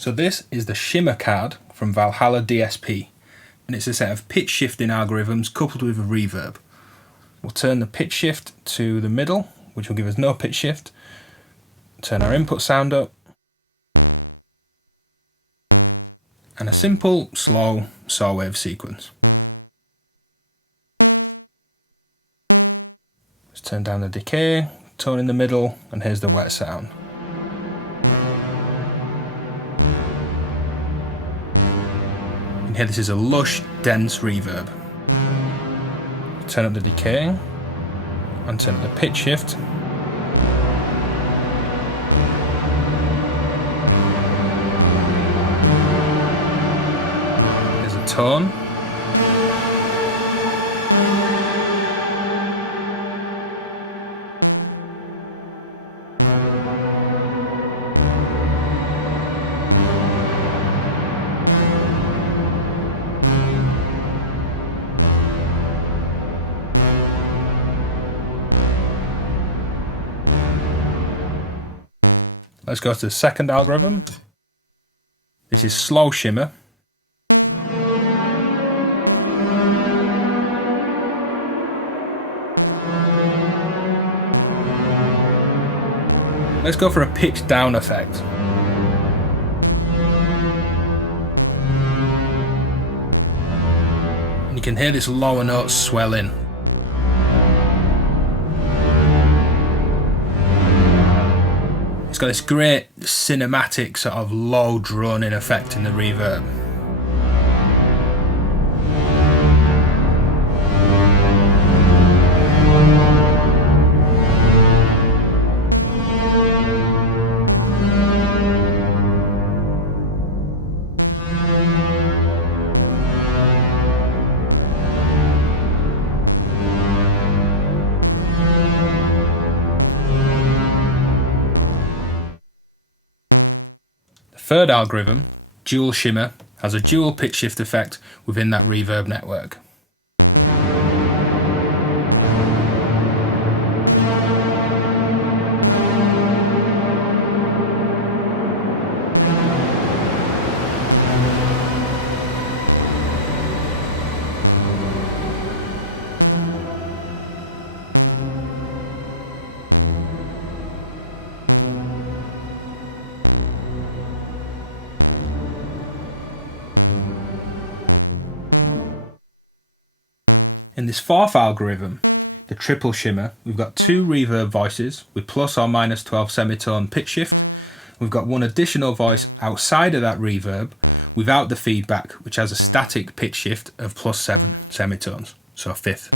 So this is the Shimmer card from Valhalla DSP, and it's a set of pitch shifting algorithms coupled with a reverb. We'll turn the pitch shift to the middle, which will give us no pitch shift. Turn our input sound up. And a simple, slow saw wave sequence. Let's turn down the decay, tone in the middle, and here's the wet sound. And here this is a lush, dense reverb. Turn up the decay, and turn up the pitch shift. There's a tone. Let's go to the second algorithm. This is slow shimmer. Let's go for a pitch down effect. And you can hear this lower note swelling. It's got this great cinematic sort of low droning effect in the reverb. Third algorithm, dual shimmer, has a dual pitch shift effect within that reverb network. In this fourth algorithm, the triple shimmer, we've got two reverb voices with plus or minus 12 semitone pitch shift. We've got one additional voice outside of that reverb without the feedback, which has a static pitch shift of plus 7 semitones, so a fifth.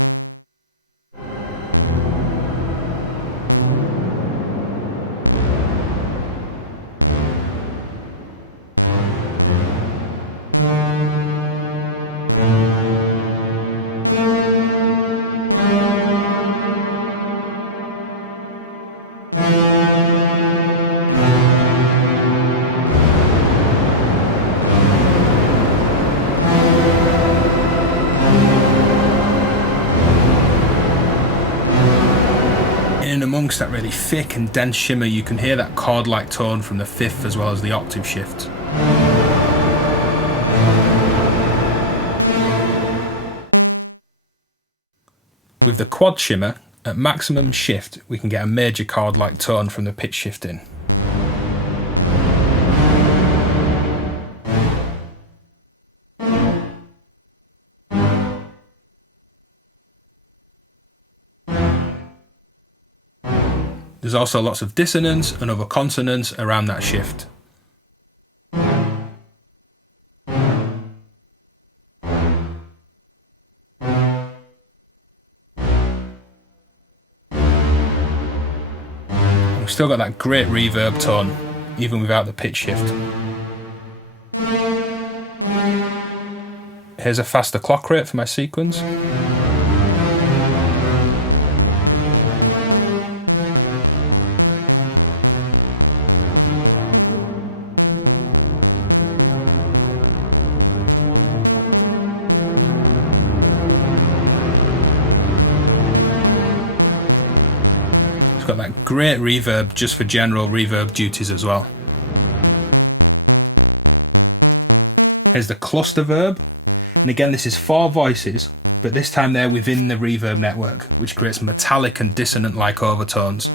In amongst that really thick and dense shimmer, you can hear that chord-like tone from the fifth as well as the octave shift. With the quad shimmer, at maximum shift, we can get a major chord-like tone from the pitch shifting. There's also lots of dissonance and other consonants around that shift. We've still got that great reverb tone, even without the pitch shift. Here's a faster clock rate for my sequence. It's got that great reverb just for general reverb duties as well. Here's the cluster verb. And again, this is 4 voices, but this time they're within the reverb network, which creates metallic and dissonant-like overtones.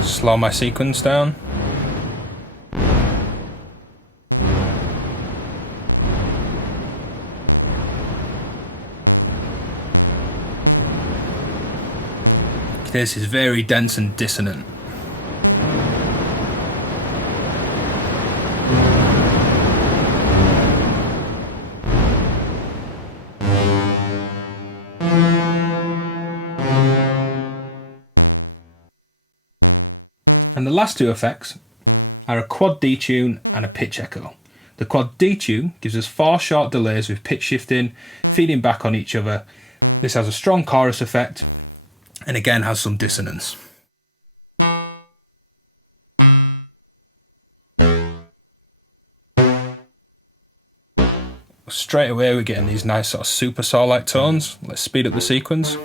Slow my sequence down. This is very dense and dissonant. And the last 2 effects are a quad detune and a pitch echo. The quad detune gives us 4 short delays with pitch shifting, feeding back on each other. This has a strong chorus effect and again has some dissonance. Straight away we're getting these nice sort of super saw-like tones. Let's speed up the sequence.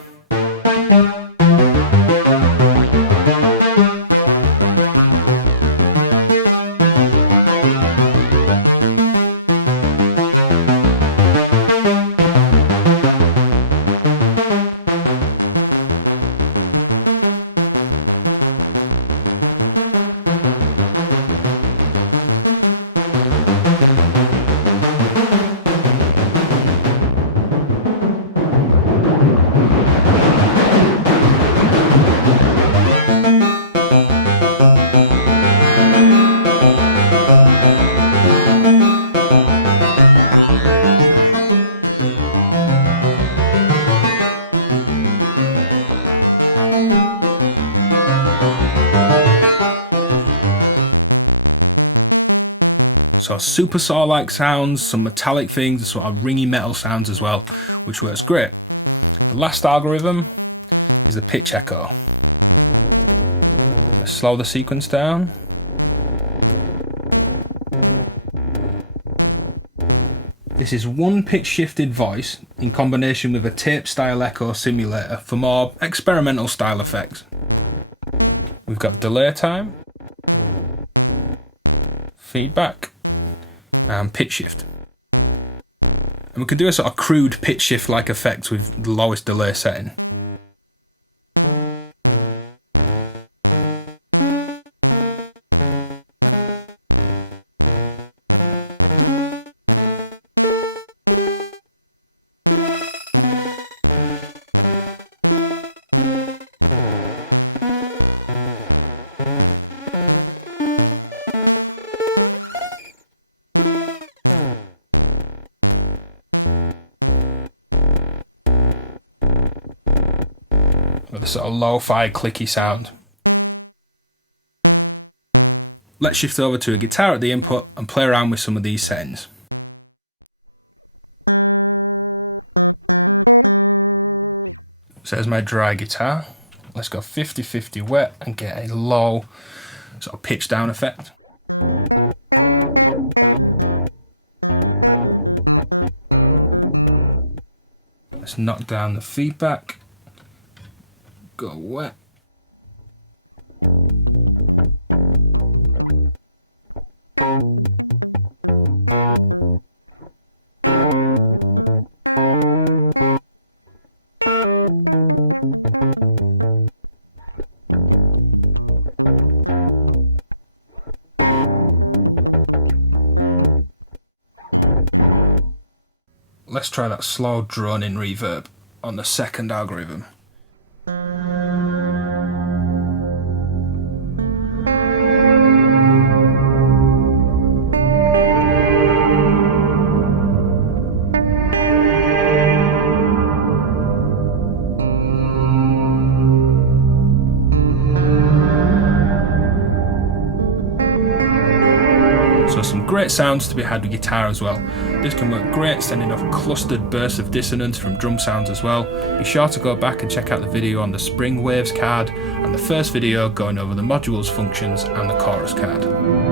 So super saw-like sounds, some metallic things, sort of ringy metal sounds as well, which works great. The last algorithm is the pitch echo. Let's slow the sequence down. This is one pitch shifted voice in combination with a tape style echo simulator for more experimental style effects. We've got delay time, feedback, and pitch shift. And we can do a sort of crude pitch shift like effect with the lowest delay setting. With a sort of lo-fi clicky sound. Let's shift over to a guitar at the input and play around with some of these settings. So there's my dry guitar. Let's go 50-50 wet and get a low sort of pitch down effect. Let's knock down the feedback. Go wet. Let's try that slow drone-in reverb on the second algorithm. So some great sounds to be had with guitar as well. This can work great sending off clustered bursts of dissonance from drum sounds as well. Be sure to go back and check out the video on the Spring Waves card and the first video going over the modules functions and the chorus card.